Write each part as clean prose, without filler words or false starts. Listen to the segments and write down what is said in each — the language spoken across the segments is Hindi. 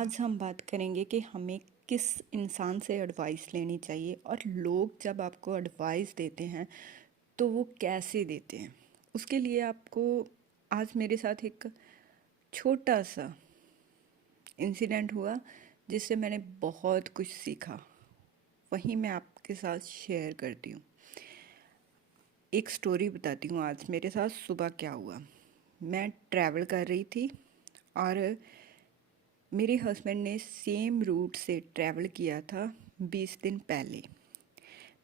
आज हम बात करेंगे कि हमें किस इंसान से एडवाइस लेनी चाहिए और लोग जब आपको एडवाइस देते हैं तो वो कैसे देते हैं। उसके लिए आपको आज मेरे साथ एक छोटा सा इंसिडेंट हुआ जिससे मैंने बहुत कुछ सीखा। वही मैं आपके साथ शेयर करती हूँ। एक स्टोरी बताती हूँ आज मेरे साथ सुबह क्या हुआ। मैं ट्रैवल कर रही थी और मेरे हस्बैंड ने सेम रूट से ट्रैवल किया था 20 दिन पहले।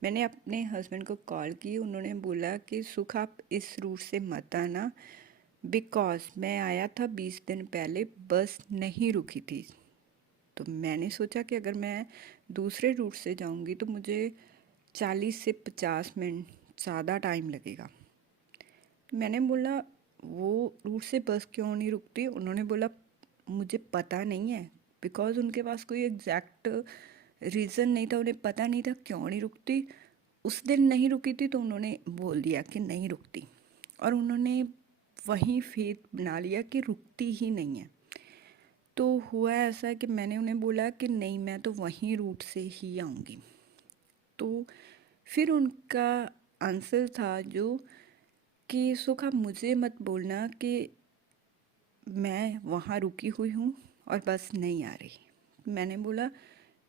मैंने अपने हस्बैंड को कॉल की, उन्होंने बोला कि सुख आप इस रूट से मत आना बिकॉज़ मैं आया था 20 दिन पहले, बस नहीं रुकी थी। तो मैंने सोचा कि अगर मैं दूसरे रूट से जाऊंगी तो मुझे 40 से 50 मिनट ज़्यादा टाइम लगेगा। मैंने बोला वो रूट से बस क्यों नहीं रुकती। उन्होंने बोला मुझे पता नहीं है, बिकॉज़ उनके पास कोई एग्जैक्ट रीज़न नहीं था, उन्हें पता नहीं था क्यों नहीं रुकती। उस दिन नहीं रुकी थी तो उन्होंने बोल दिया कि नहीं रुकती, और उन्होंने वहीं फेथ बना लिया कि रुकती ही नहीं है। तो हुआ ऐसा कि मैंने उन्हें बोला कि नहीं, मैं तो वहीं रूट से ही आऊँगी। तो फिर उनका आंसर था जो कि सुखा मुझे मत बोलना कि मैं वहाँ रुकी हुई हूँ और बस नहीं आ रही। मैंने बोला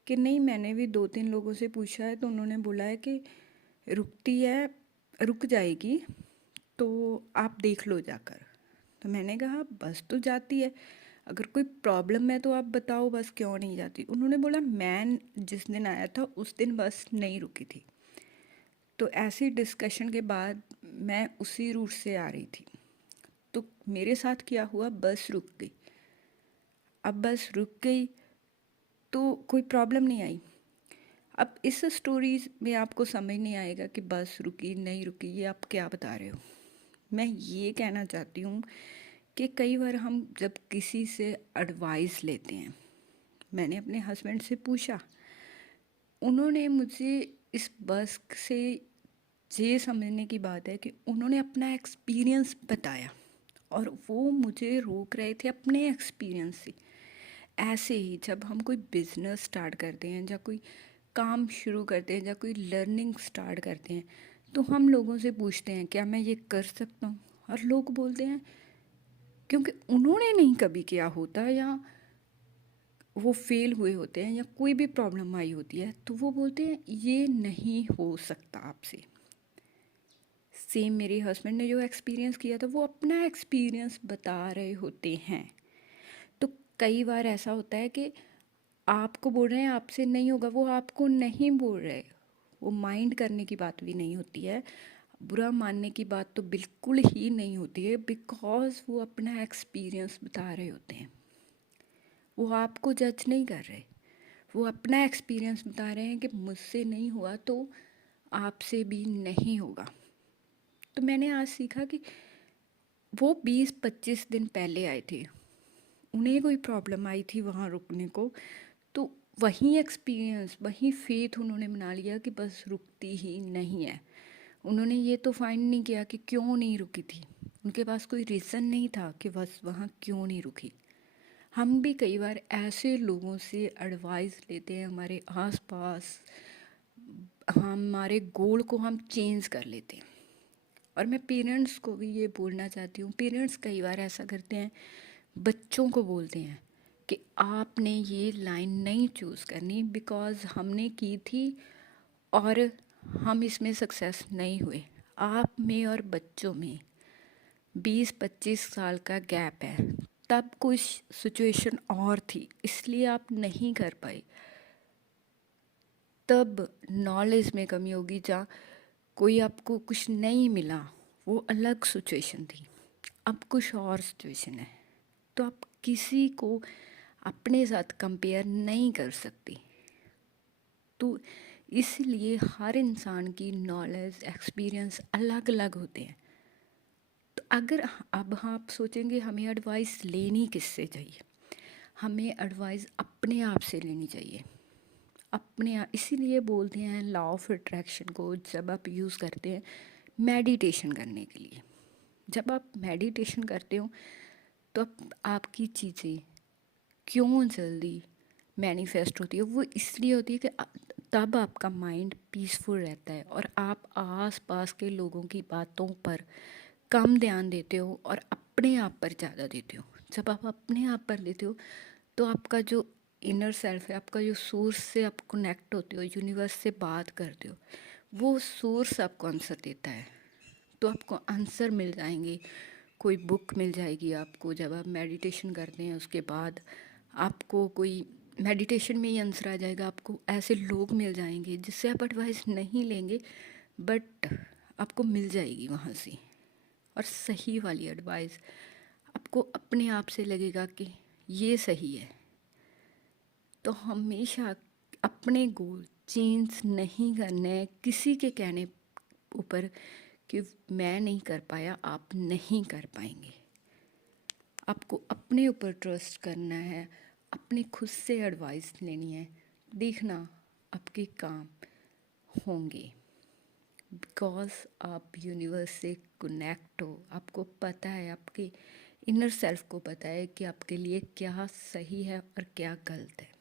कि नहीं, मैंने भी 2-3 लोगों से पूछा है तो उन्होंने बोला है कि रुकती है, रुक जाएगी, तो आप देख लो जाकर। तो मैंने कहा बस तो जाती है, अगर कोई प्रॉब्लम है तो आप बताओ बस क्यों नहीं जाती। उन्होंने बोला मैं जिस दिन आया था उस दिन बस नहीं रुकी थी। तो ऐसी डिस्कशन के बाद मैं उसी रूट से आ रही थी। तो मेरे साथ क्या हुआ, बस रुक गई। अब बस रुक गई तो कोई प्रॉब्लम नहीं आई। अब इस स्टोरी में आपको समझ नहीं आएगा कि बस रुकी नहीं रुकी, ये आप क्या बता रहे हो। मैं ये कहना चाहती हूँ कि कई बार हम जब किसी से एडवाइस लेते हैं, मैंने अपने हस्बैंड से पूछा, उन्होंने मुझे इस बस से ये समझने की बात है कि उन्होंने अपना एक्सपीरियंस बताया और वो मुझे रोक रहे थे अपने एक्सपीरियंस से। ऐसे ही जब हम कोई बिजनेस स्टार्ट करते हैं या कोई काम शुरू करते हैं या कोई लर्निंग स्टार्ट करते हैं तो हम लोगों से पूछते हैं क्या मैं ये कर सकता हूँ, और लोग बोलते हैं क्योंकि उन्होंने नहीं कभी किया होता या वो फेल हुए होते हैं या कोई भी प्रॉब्लम आई होती है तो वो बोलते हैं ये नहीं हो सकता आपसे। सेम मेरे हस्बैंड ने जो एक्सपीरियंस किया था वो अपना एक्सपीरियंस बता रहे होते हैं। तो कई बार ऐसा होता है कि आपको बोल रहे हैं आपसे नहीं होगा, वो आपको नहीं बोल रहे। वो माइंड करने की बात भी नहीं होती है, बुरा मानने की बात तो बिल्कुल ही नहीं होती है, बिकॉज़ वो अपना एक्सपीरियंस बता रहे होते हैं। वो आपको जज नहीं कर रहे, वो अपना एक्सपीरियंस बता रहे हैं कि मुझसे नहीं हुआ तो आपसे भी नहीं होगा। तो मैंने आज सीखा कि वो 20-25 दिन पहले आए थे, उन्हें कोई प्रॉब्लम आई थी वहाँ रुकने को, तो वही एक्सपीरियंस वही फेथ उन्होंने बना लिया कि बस रुकती ही नहीं है। उन्होंने ये तो फाइंड नहीं किया कि क्यों नहीं रुकी थी, उनके पास कोई रीज़न नहीं था कि बस वहाँ क्यों नहीं रुकी। हम भी कई बार ऐसे लोगों से एडवाइस लेते हैं, हमारे आसपास हमारे गोल को हम चेंज कर लेते हैं। और मैं पेरेंट्स को भी ये बोलना चाहती हूँ, पेरेंट्स कई बार ऐसा करते हैं, बच्चों को बोलते हैं कि आपने ये लाइन नहीं चूज़ करनी बिकॉज़ हमने की थी और हम इसमें सक्सेस नहीं हुए। आप में और बच्चों में 20-25 साल का गैप है, तब कुछ सिचुएशन और थी इसलिए आप नहीं कर पाए। तब नॉलेज में कमी होगी, जहाँ कोई आपको कुछ नहीं मिला, वो अलग सिचुएशन थी। अब कुछ और सिचुएशन है, तो आप किसी को अपने साथ कंपेयर नहीं कर सकती। तो इसलिए हर इंसान की नॉलेज एक्सपीरियंस अलग अलग होते हैं। तो अगर अब आप सोचेंगे हमें एडवाइस लेनी किससे चाहिए, हमें एडवाइस अपने आप से लेनी चाहिए। अपने आप इसीलिए बोलते हैं लॉ ऑफ अट्रैक्शन को जब आप यूज़ करते हैं मेडिटेशन करने के लिए। जब आप मेडिटेशन करते हो तो आपकी चीज़ें क्यों जल्दी मैनिफेस्ट होती है? वो इसलिए होती है कि तब आपका माइंड पीसफुल रहता है और आप आस पास के लोगों की बातों पर कम ध्यान देते हो और अपने आप पर ज़्यादा देते हो। जब आप अपने आप पर देते हो तो आपका जो इनर सेल्फ है, आपका जो सोर्स से आप कनेक्ट होते हो, यूनिवर्स से बात करते हो, वो सोर्स आपको आंसर देता है। तो आपको आंसर मिल जाएंगे, कोई बुक मिल जाएगी आपको। जब आप मेडिटेशन करते हैं उसके बाद आपको कोई मेडिटेशन में ही आंसर आ जाएगा। आपको ऐसे लोग मिल जाएंगे जिससे आप एडवाइस नहीं लेंगे, बट आपको मिल जाएगी वहाँ से, और सही वाली एडवाइस। आपको अपने आप से लगेगा कि ये सही है। तो हमेशा अपने गोल चेंज नहीं करने हैं किसी के कहने ऊपर कि मैं नहीं कर पाया, आप नहीं कर पाएंगे। आपको अपने ऊपर ट्रस्ट करना है, अपने खुद से एडवाइस लेनी है। देखना आपके काम होंगे, बिकॉज आप यूनिवर्स से कनेक्ट हो। आपको पता है, आपके इनर सेल्फ को पता है कि आपके लिए क्या सही है और क्या गलत है।